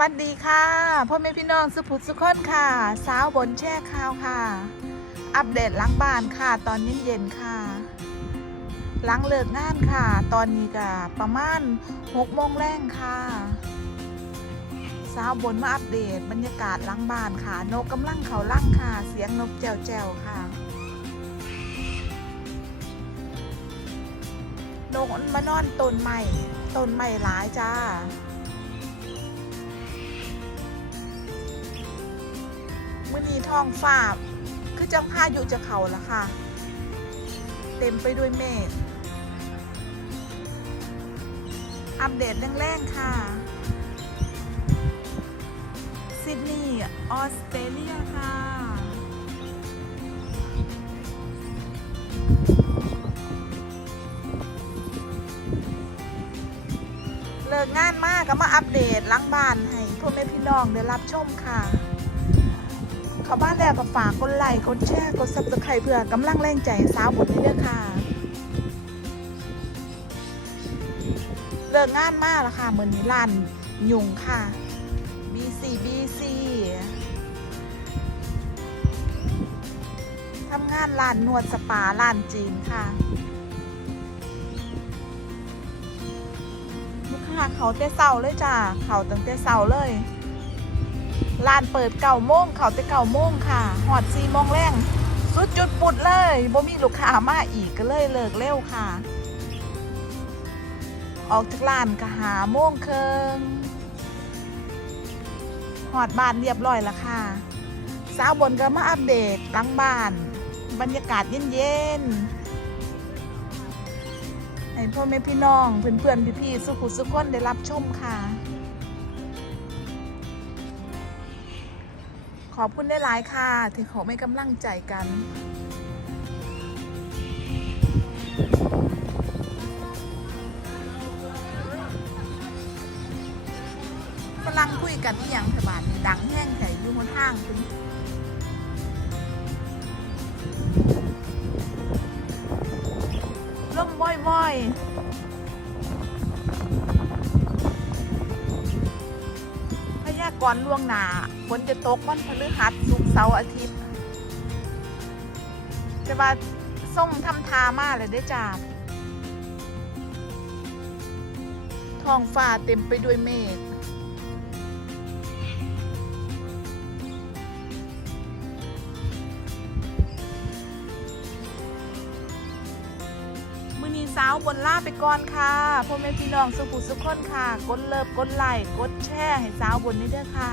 วัสดีค่ะพ่อแม่พี่น้องสุภุสุขคนค่ะ สาวบนแช่ข่าวค่ะ อัปเดตล้างบ้านค่ะ ตอนเย็นๆค่ะ หล้างเลิกงานค่ะ ตอนนี้ก็ประมาณ6โมงแรงค่ะ สาวบนมาอัปเดตบรรยากาศล้างบ้านค่ะ นกกำลังเขาล่างค่ะ เสียงนกแจวๆค่ะ นกมันมานอนต้นใหม่ต้นใหม่หลายจ้า มื่อนี้ท้องฟ้าคือจังพายุจะเข่าละค่ะ เต็มไปด้วยเมฆอัปเดตแรงๆค่ะซิดนีย์ออสเตรเลียค่ะเลิกงานมากก็มาอัปเดตล้างบ้านให้พ่อแม่พี่น้องได้รับชมค่ะ เข้าบ้านแล้วก็ฝากกดไลค์กดแชร์กดซับสไครต์เพื่อกำลังแรงใจสาวบุญเด้อค่ะ เลิกงานมากแล้วค่ะเหมือนนี้ร้านยุงค่ะ BC BC ทำงานร้านนวดสปาร้านจีนค่ะลูกค้าเขาแต่เสาเลยจ้าเขาตั้งแต่เสาเลย ร้านเปิดเก่าโมงเขาแต่เก่าโมงค่ะหอดสี่โมงแรงสุดจุดปุดเลยบ่มีลูกค้ามาอีกก็เลยเลิกเร็วค่ะ ออกจากร้านก็หาโมงเคิงหอดบ้านเรียบร้อยแล้วค่ะ สาวบนก็มาอัปเดตหลังบ้าน บรรยากาศเย็นๆให้พ่อแม่พี่น้องเพื่อนๆพี่ๆสุขุสุขคนได้รับชมค่ะ ขอบคุณได้หลายค่ะ ที่เขาไม่กำลังใจกันกำลังคุยกันที่ยังสบานดังแห้งใส่ยุ่งบนห้างคุณล่มบ่อยๆ ก่อนล่วงหน้าฝนจะตกวันพฤหัสศุกร์เสาร์อาทิตย์จะว่าส่งทำทามาเลยได้จ้าท้องฟ้าเต็มไปด้วยเมฆ สาวบนล่าไปก่อนค่ะพ่อแม่พี่น้องสุขุสุขคนค่ะ กดเลิฟกดไลค์กดแชร์ให้สาวบนนี่เด้อค่ะ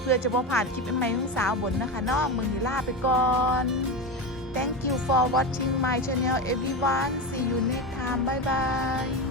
เพื่อจะบ่ผ่านคลิปใหม่ของสาวบนนะคะเนอกมือนีล่าไปก่อน Thank you for watching my channel everyone see you next time bye bye